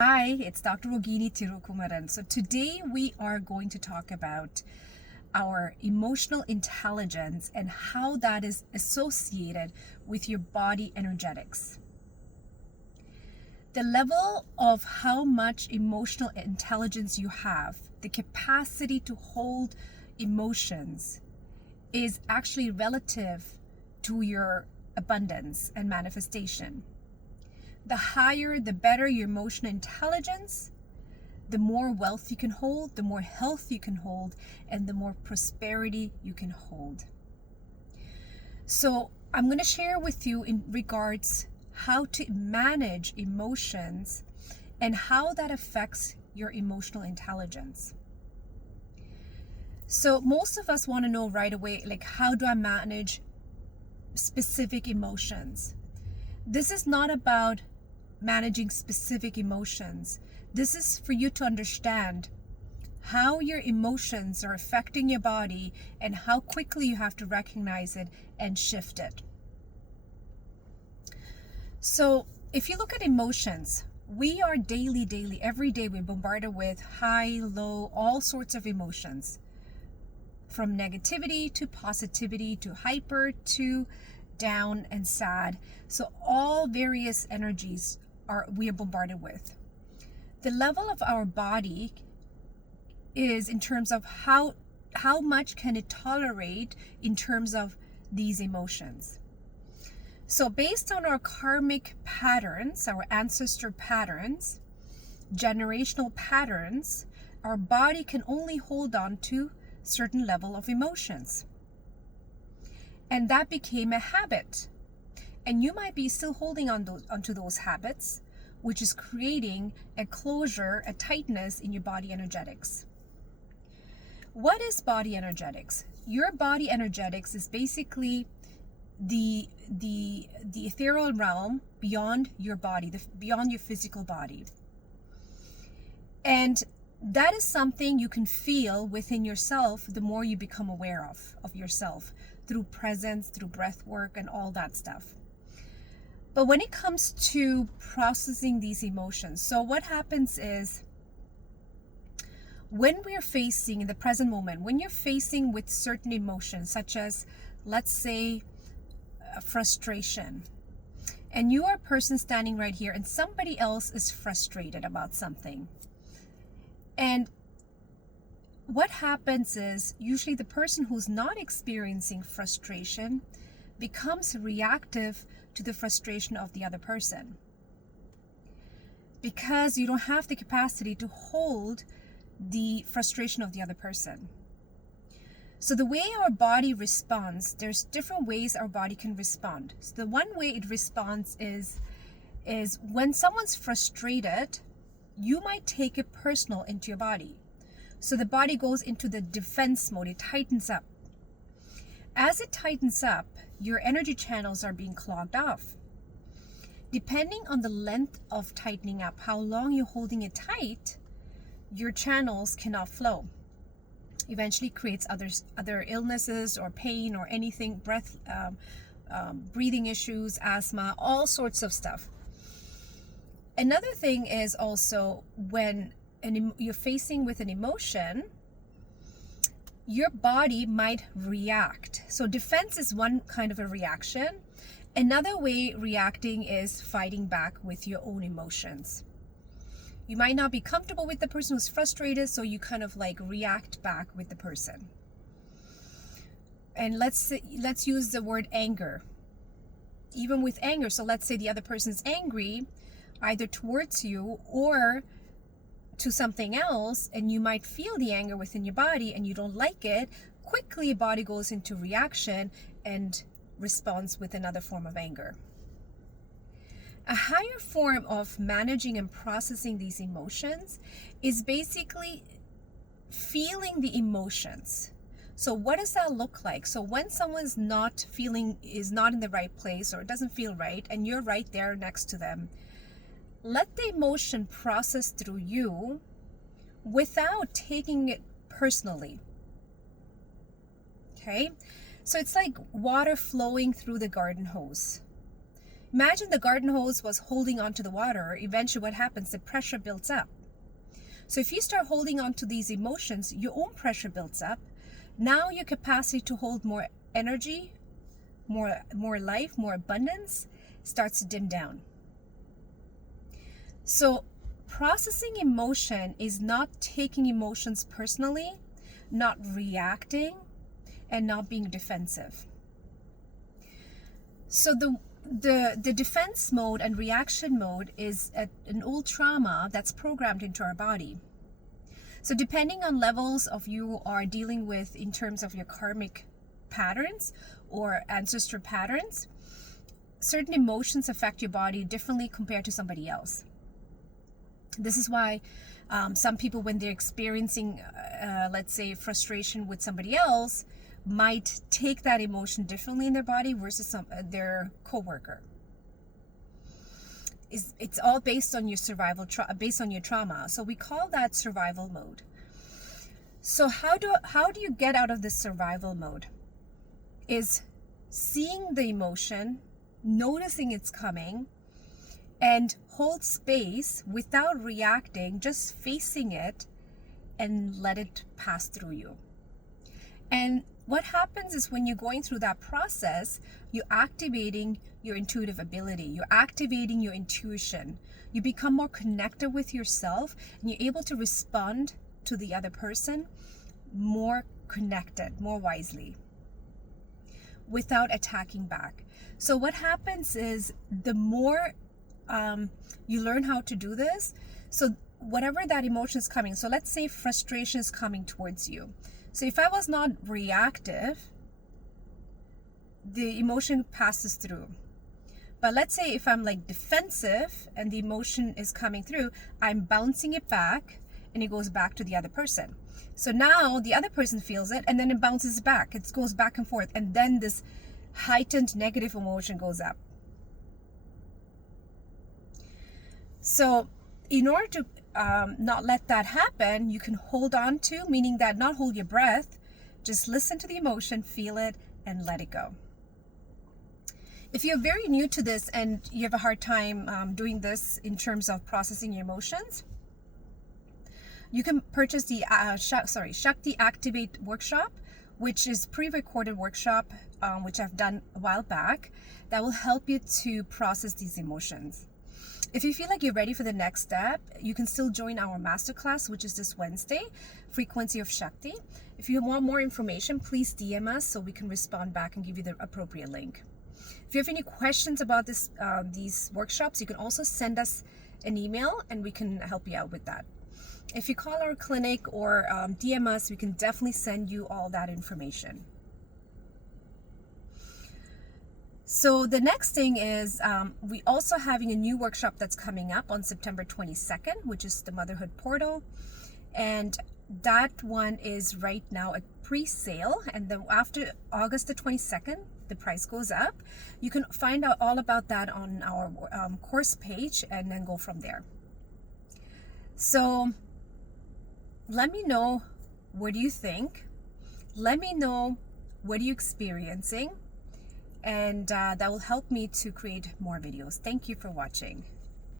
Hi, it's Dr. Rogini Tirukumaran. So today we are going to talk about our emotional intelligence and how that is associated with your body energetics. The level of how much emotional intelligence you have, the capacity to hold emotions, is actually relative to your abundance and manifestation. The higher, the better your emotional intelligence, the more wealth you can hold, the more health you can hold, and the more prosperity you can hold. So I'm going to share with you in regards how to manage emotions and how that affects your emotional intelligence. So most of us want to know right away, like, how do I manage specific emotions? This is not about managing specific emotions. This is for you to understand how your emotions are affecting your body and how quickly you have to recognize it and shift it. So if you look at emotions, we are daily, every day we're bombarded with high, low, all sorts of emotions. From negativity to positivity to hyper to down and sad. So all various energies we are bombarded with. The level of our body is in terms of how much can it tolerate in terms of these emotions. So based on our karmic patterns, our ancestor patterns, generational patterns, our body can only hold on to certain level of emotions. And that became a habit. And you might be still holding onto those habits, which is creating a closure, a tightness in your body energetics. What is body energetics? Your body energetics is basically the ethereal realm beyond your body, beyond your physical body. And that is something you can feel within yourself the more you become aware of yourself through presence, through breath work, and all that stuff. But when it comes to processing these emotions, so what happens is when we're facing in the present moment, when you're facing with certain emotions, such as, let's say, frustration, and you are a person standing right here and somebody else is frustrated about something. And what happens is usually the person who's not experiencing frustration becomes reactive to the frustration of the other person, because you don't have the capacity to hold the frustration of the other person. So the way our body responds, there's different ways our body can respond. So the one way it responds is when someone's frustrated, you might take it personal into your body. So the body goes into the defense mode, it tightens up. As it tightens up, your energy channels are being clogged off. Depending on the length of tightening up, how long you're holding it tight, your channels cannot flow. Eventually creates other illnesses or pain or anything, breathing issues, asthma, all sorts of stuff. Another thing is also when you're facing with an emotion, your body might react. So defense is one kind of a reaction. Another way reacting is fighting back with your own emotions. You might not be comfortable with the person who's frustrated, so you kind of like react back with the person. And let's use the word anger. Even with anger, so let's say the other person's angry either towards you or to something else, and you might feel the anger within your body and you don't like it. Quickly your body goes into reaction and responds with another form of anger. A higher form of managing and processing these emotions is basically feeling the emotions. So what does that look like? So when someone's not is not in the right place or doesn't feel right, and you're right there next to them, let the emotion process through you without taking it personally. Okay? So it's like water flowing through the garden hose. Imagine the garden hose was holding onto the water. Eventually what happens? The pressure builds up. So if you start holding on to these emotions, your own pressure builds up. Now your capacity to hold more energy, more life, more abundance starts to dim down. So processing emotion is not taking emotions personally, not reacting, and not being defensive. So the defense mode and reaction mode is an old trauma that's programmed into our body. So depending on levels of you are dealing with in terms of your karmic patterns or ancestor patterns, certain emotions affect your body differently compared to somebody else. This is why some people, when they're experiencing, let's say, frustration with somebody else, might take that emotion differently in their body versus their coworker. It's all based on your survival, based on your trauma. So we call that survival mode. So how do you get out of this survival mode? Is seeing the emotion, noticing it's coming, and hold space without reacting, just facing it and let it pass through you. And what happens is when you're going through that process, you're activating your intuitive ability. You're activating your intuition. You become more connected with yourself, and you're able to respond to the other person more connected, more wisely, without attacking back. So what happens is the more you learn how to do this, so whatever that emotion is coming, so let's say frustration is coming towards you. So if I was not reactive, the emotion passes through. But let's say if I'm like defensive and the emotion is coming through, I'm bouncing it back and it goes back to the other person. So now the other person feels it and then it bounces back. It goes back and forth, and then this heightened negative emotion goes up. So in order to not let that happen, you can hold on to, meaning that not hold your breath, just listen to the emotion, feel it, and let it go. If you're very new to this and you have a hard time doing this in terms of processing your emotions, you can purchase the Shakti Activate workshop, which is pre-recorded workshop, which I've done a while back, that will help you to process these emotions. If you feel like you're ready for the next step, you can still join our masterclass, which is this Wednesday, Frequency of Shakti. If you want more information, please DM us so we can respond back and give you the appropriate link. If you have any questions about these workshops, you can also send us an email and we can help you out with that. If you call our clinic or DM us, we can definitely send you all that information. So the next thing is we also having a new workshop that's coming up on September 22nd, which is the Motherhood Portal. And that one is right now at pre-sale. And then after August the 22nd, the price goes up. You can find out all about that on our course page and then go from there. So let me know, what do you think? Let me know, what are you experiencing? And that will help me to create more videos. Thank you for watching.